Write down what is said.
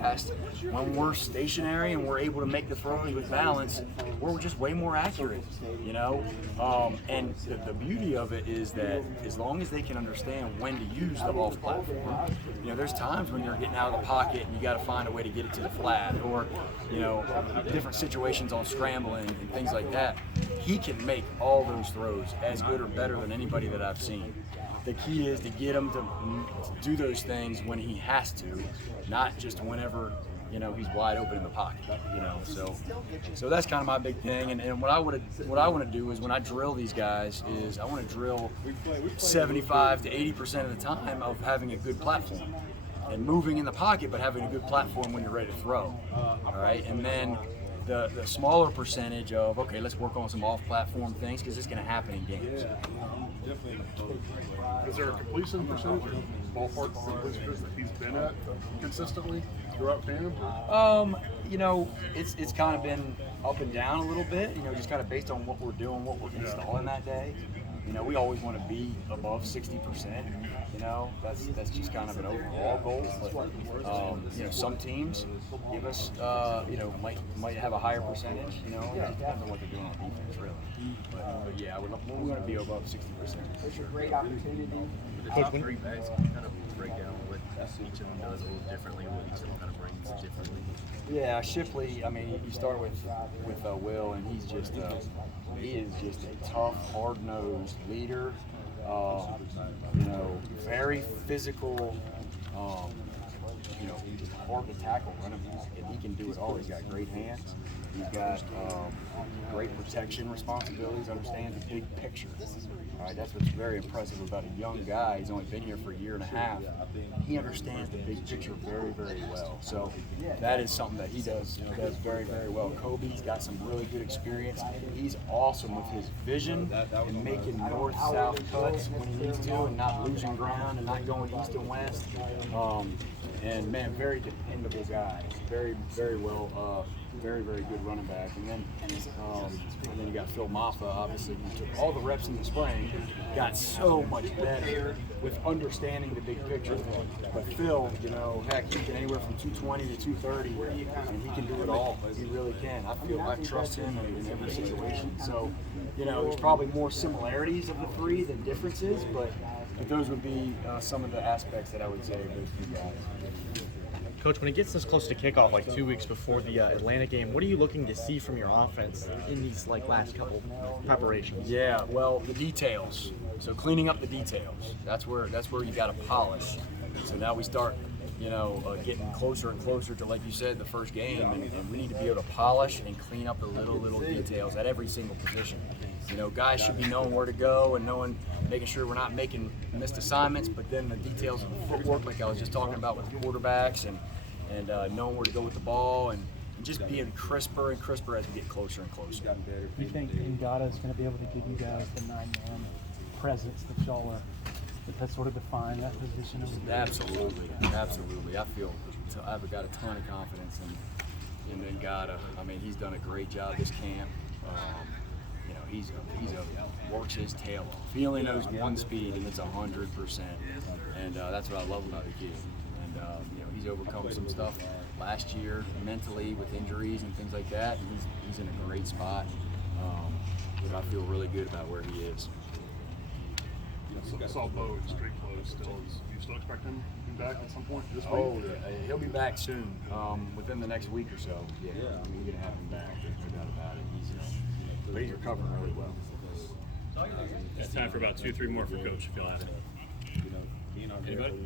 past, when we're stationary and we're able to make the throws with balance, we're just way more accurate, you know? And the beauty of it is that as long as they can understand when to use the off platform, you know, there's times when you're getting out of the pocket and you got to find a way to get it to the flat, or, you know, different situations on scrambling and things like that. He can make all those throws as good or better than anybody that I've seen. The key is to get him to do those things when he has to, not just whenever, you know, he's wide open in the pocket, you know. So that's kind of my big thing. And what I want to do is when I drill these guys is I want to drill 75 to 80% of the time of having a good platform and moving in the pocket, but having a good platform when you're ready to throw. All right, and then the smaller percentage of, okay, let's work on some off-platform things because it's going to happen in games. Is there a completion percentage or ballpark completion that he's been at consistently throughout camp? You know, it's kind of been up and down a little bit, you know, just kind of based on what we're doing, what we're installing that day. You know, we always want to be above 60%. You know, that's just kind of an overall goal. But you know, some teams give us, you know, might have a higher percentage. You know, it just depends on what they're doing on defense, really. But yeah, we want to be above 60%. It's a great opportunity. The top three backs, can you kind of break down what each of them does a little differently, what each of them kind of brings differently? Yeah, Shipley, I mean, you start with Will, and he's just he is just a tough, hard-nosed leader. You know, very physical. You know, he's hard to tackle running back, and he can do it all. He's got great hands. He's got great protection responsibilities. Understands the big picture. All right, that's what's very impressive about a young guy. He's only been here for a year and a half. He understands the big picture very, very well. So that is something that he does very, very well. Kobe's got some really good experience. He's awesome with his vision and making north-south cuts when he needs to, and not losing ground and not going east and west. And man, very dependable guy. Very, very well. Very, very good running back. And then you got Phil Maffa, obviously, who took all the reps in the spring, got so much better with understanding the big picture. But Phil, you know, heck, he can anywhere from 220 to 230, and he can do it all. He really can. I trust him in every situation. So, you know, there's probably more similarities of the three than differences, but those would be some of the aspects that I would say of those two guys. Coach, when it gets this close to kickoff, like 2 weeks before the Atlanta game, what are you looking to see from your offense in these last couple preparations? Yeah, well, the details. So cleaning up the details. That's where you got to polish. So now we start, you know, getting closer and closer to, like you said, the first game, and we need to be able to polish and clean up the little details at every single position. You know, guys should be knowing where to go and making sure we're not making missed assignments, but then the details of the footwork, like I was just talking about with the quarterbacks, and knowing where to go with the ball, and just being crisper and crisper as we get closer and closer. Do you think Ngata is going to be able to give you guys the 9-man presence that y'all are, that sort of define that position? Absolutely. I've got a ton of confidence in Ngata. I mean, he's done a great job this camp. You know, he's works his tail off. He only knows one speed, and it's 100%. And that's what I love about the kid. And you know, he's overcome some stuff last year mentally with injuries and things like that. And he's in a great spot. But I feel really good about where he is. I saw Bo in straight clothes still. You still expect him to be back at some point this week? Oh, yeah. He'll be back soon, within the next week or so. Yeah, I mean, we're gonna have him back. There's no doubt about it. But he's recovering really well. It's time for about 2-3 more for Coach, if y'all have it. Anybody?